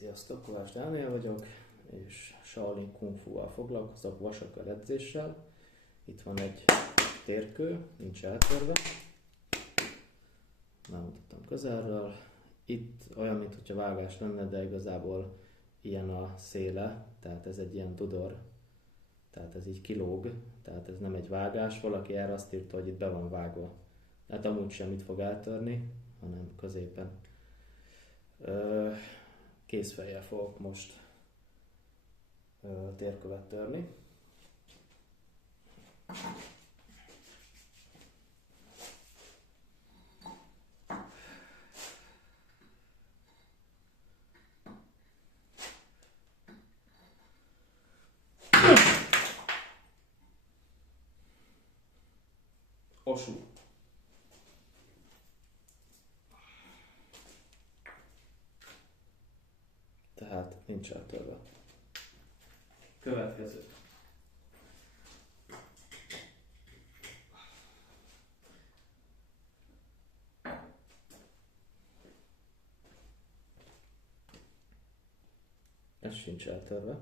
Sziasztok, Kovács Dániel vagyok, és Shaolin Kung Fu-val foglalkozok, vasakkal edzéssel. Itt van egy térkő, nincs eltörve. Nem mutattam közelről. Itt olyan, mintha vágás lenne, de igazából ilyen a széle, tehát ez egy ilyen dudor. Tehát ez így kilóg, tehát ez nem egy vágás, valaki erre azt írta, hogy itt be van vágva. Hát amúgy semmit fog eltörni, hanem középen. Kézfejjel fogok most térkövet törni. Osú. Tehát nincs eltörve. Következő. Ez sincs eltörve.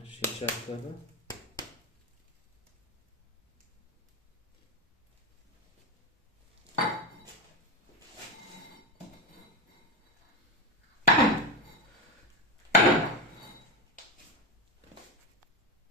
Ez sincs eltörve.